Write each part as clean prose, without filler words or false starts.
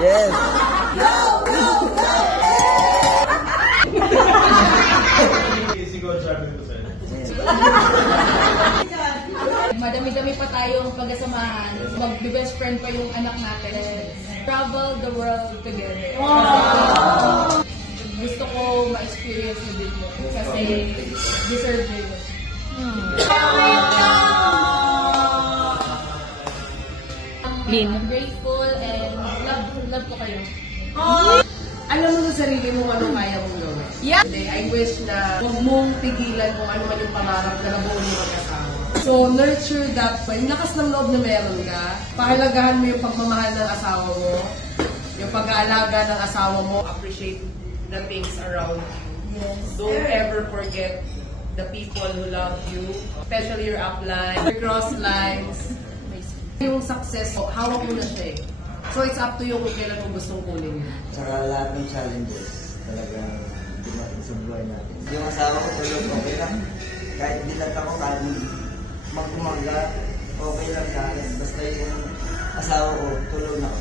Yes! Madami-dami pa tayong pagkasamahan. Mag-best friend pa yung anak natin. Travel the world together. Wow! Gusto ko ma-experience yung video kasi deserve nyo yun. I'm grateful and love ko kayo. Alam mo sa sarili mo anong kaya mong gawin. Yeah. I wish na huwag mong pigilan kung ano man yung pangarap na nabuo mo mag-asawa. So, nurture that pa. Yung lakas ng loob na meron ka, pahalagahan mo yung pagmamahal ng asawa mo, yung pag-aalaga ng asawa mo, appreciate the things around you. Yes. Don't ever forget the people who love you, especially your upline, your cross lines. Yung success, hawak mo na siya eh. So it's up to you kung kailan mo gustong kunin. Saka lahat ng challenges talagang dumating sa buhay natin. Yung asawa ko tulog, okay lang. Kahit dilat ako, kahit magkumaga, okay lang sa akin. Basta yung asawa ko, tulog na ako.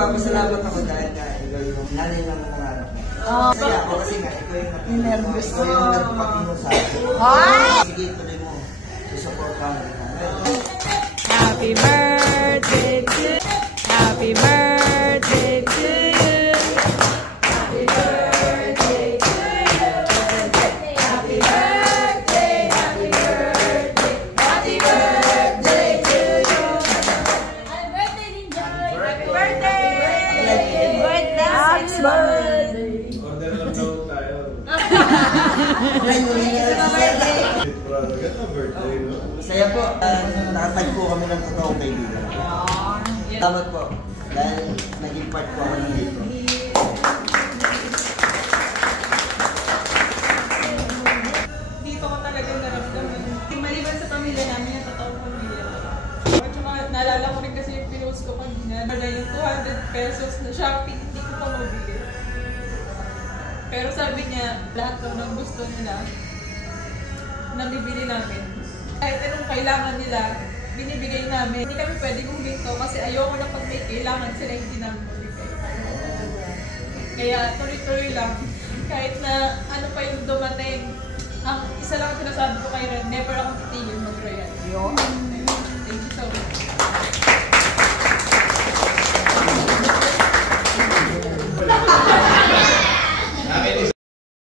Papasalamat ako dahil nga ikaw yung nanay ng mga anak mo. Kasi ako kasi nga, ikaw yung nagpapino sa akin. Sige, tuloy mo. Susupport ka mo. Happy birthday to you. Happy birthday to you. Happy birthday to you. Happy birthday, happy birthday, happy birthday to you. Happy birthday, Ninjoy. Happy birthday. Happy birthday. Happy birthday. Order lang daw tayo. Masaya po. Nakatagpo kami ng totoong kaibigan. Salamat po. Dahil naging part po ako ng dito. Dito ko talaga naramdaman. Maliban sa pamilya namin, yung totoong pamilya. At saka naalala ko rin kasi yung pinost ko kanina. Na yung 200 pesos na shopping, hindi ko pa mabili. Pero sabi niya, lahat daw ng gusto nila, nabibili namin. Kahit anong kailangan nila, binibigay namin. Hindi kami pwede huminto kasi ayoko na pag may kailangan sila hindi namin mabigay. Kaya tuloy-tuloy lang. Kahit na ano pa yung dumating, ang isa lang ang sinasabi ko kay Ren, never akong titigil mag-royal.